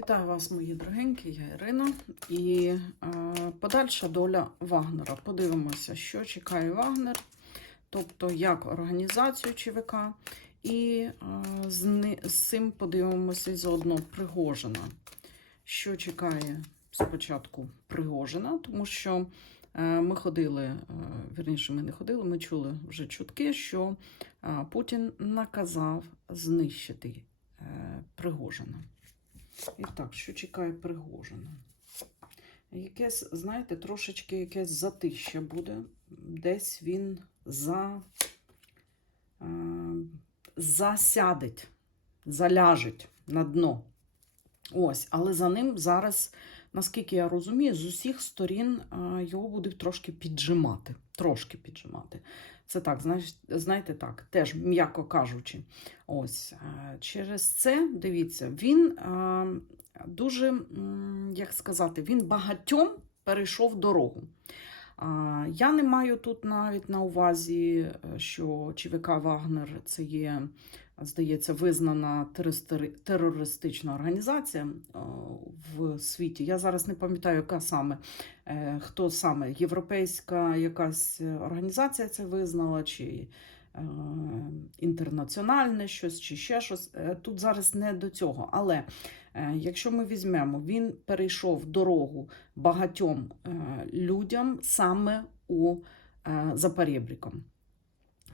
Вітаю вас, мої дорогенькі, я Ірина. І е, подальша доля Вагнера. Подивимося, що чекає Вагнер, тобто як організацію ЧВК. І е, з, з цим подивимося заодно Пригожина. Що чекає спочатку Пригожина, тому що е, ми ходили, е, вірніше, ми не ходили, ми чули вже чутки, що е, Путін наказав знищити е, Пригожина. І так, що чекає Пригожина? Якесь, знаєте, трошечки якесь затища буде. Десь він за, е, засядеть, заляжить на дно. Ось, але за ним зараз, наскільки я розумію, з усіх сторін е, його буде трошки піджимати. Трошки піджимати. Це так, знаєте, так, теж м'яко кажучи. Ось е, через це, дивіться, він е, дуже, як сказати, він багатьом перейшов дорогу. Я не маю тут навіть на увазі, е, що ЧВК Вагнер це є, здається, визнана терористична організація е, в світі. Я зараз не пам'ятаю, яка саме, е, хто саме, європейська якась організація це визнала, чи інтернаціональне щось, чи ще щось. Е, Тут зараз не до цього. Але е, якщо ми візьмемо, він перейшов дорогу багатьом е, людям саме у е, за.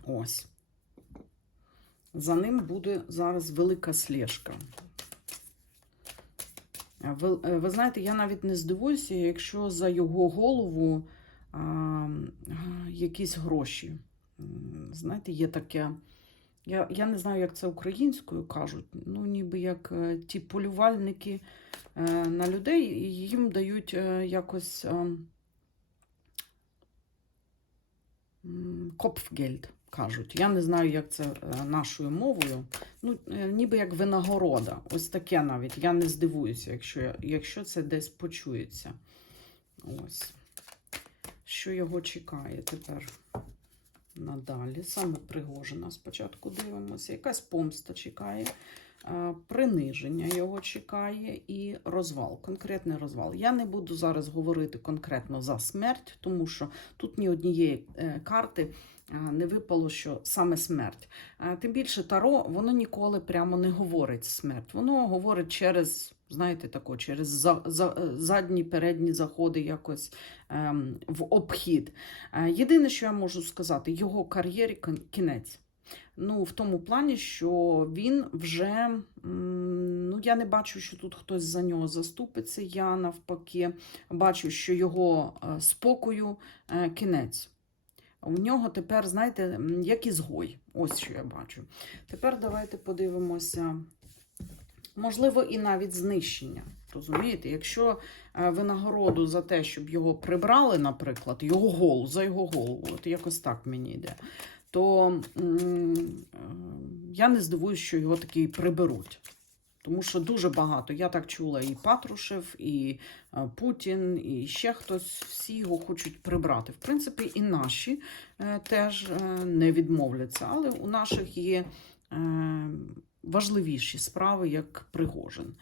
Ось. За ним буде зараз велика слежка. Е, Ви, е, ви знаєте, я навіть не здивуюся, якщо за його голову а, якісь гроші. Знаєте, є таке. Я, я не знаю, як це українською кажуть. Ну, ніби як е, ті полювальники е, на людей, і їм дають е, якось Копфгельд, кажуть. Я не знаю, як це нашою мовою. Ну, ніби як винагорода. Ось таке навіть. Я не здивуюся, якщо, якщо це десь почується. Ось. Що його чекає тепер надалі? Саме Пригожина спочатку дивимося. Якась помста чекає. е, Приниження його чекає і розвал, конкретний розвал. Я не буду зараз говорити конкретно за смерть, тому що тут ні однієї е, карти е, не випало, що саме смерть. Тим більше Таро, воно ніколи прямо не говорить смерть. Воно говорить через, знаєте, тако, через за, за, е, задні, передні заходи якось ем, в обхід. Е, Єдине, що я можу сказати, його кар'єрі кінець. Ну, в тому плані, що він вже, ну, я не бачу, що тут хтось за нього заступиться. Я навпаки бачу, що його е, спокою е, кінець. У нього тепер, знаєте, як ізгой. Ось що я бачу. Тепер давайте подивимося. Можливо, і навіть знищення. Розумієте, якщо е, винагороду за те, щоб його прибрали, наприклад, його голову, за його голову, от якось так мені йде, то е, я не здивуюсь, що його таки приберуть. Тому що дуже багато. Я так чула, і Патрушев, і е, Путін, і ще хтось. Всі його хочуть прибрати. В принципі, і наші теж не відмовляться. Але у наших є важливіші справи, як Пригожин.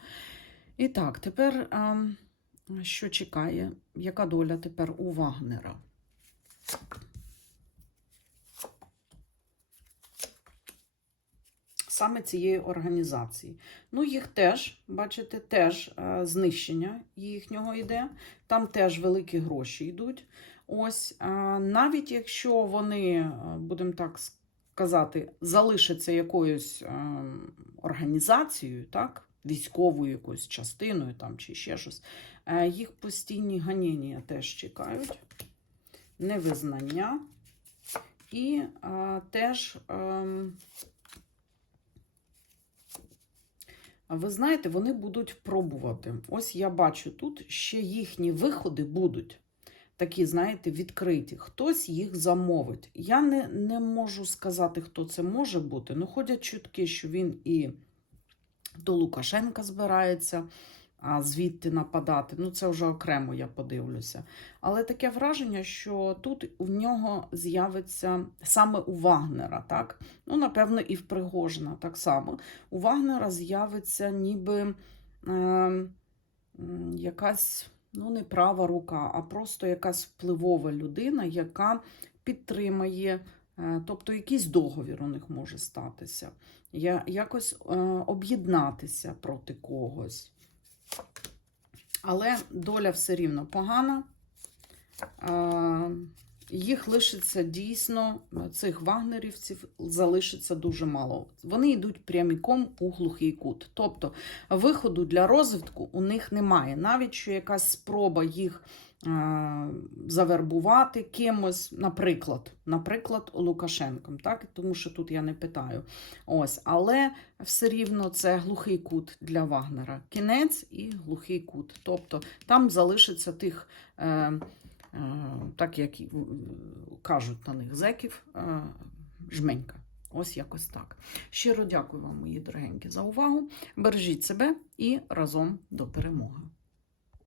І так, тепер е, що чекає? Яка доля тепер у Вагнера? Саме цієї організації. Ну, їх теж, бачите, теж е, знищення їхнього йде. Там теж великі гроші йдуть. Ось, е, навіть якщо вони, будемо так сказати, залишаться якоюсь е, організацією, так, військовою якоюсь частиною там, чи ще щось, е, їх постійні ганіння теж чекають, невизнання. І е, теж. А Ви знаєте, вони будуть пробувати. Ось я бачу тут ще їхні виходи будуть такі, знаєте, відкриті. Хтось їх замовить. Я не, не можу сказати, хто це може бути. Ну, ходять чутки, що він і до Лукашенка збирається, а звідти нападати. Ну, це вже окремо я подивлюся. Але таке враження, що тут у нього з'явиться саме у Вагнера, так? Ну, напевно, і в Пригожина так само. У Вагнера з'явиться ніби е, якась ну, не права рука, а просто якась впливова людина, яка підтримає, е, тобто якийсь договір у них може статися, якось е, об'єднатися проти когось. Але доля все рівно погана. Е, їх лишиться дійсно, цих вагнерівців залишиться дуже мало. Вони йдуть пряміком у глухий кут. Тобто виходу для розвитку у них немає. Навіть що якась спроба їх е, завербувати кимось, наприклад, наприклад, Лукашенком, так? тому що тут я не питаю. Ось, але все рівно це глухий кут для Вагнера. Кінець і глухий кут. Тобто там залишиться тих. Е, е, так як кажуть на них зеків, е, жменька. Ось якось так. Щиро дякую вам, мої дорогенькі, за увагу. Бережіть себе і разом до перемоги.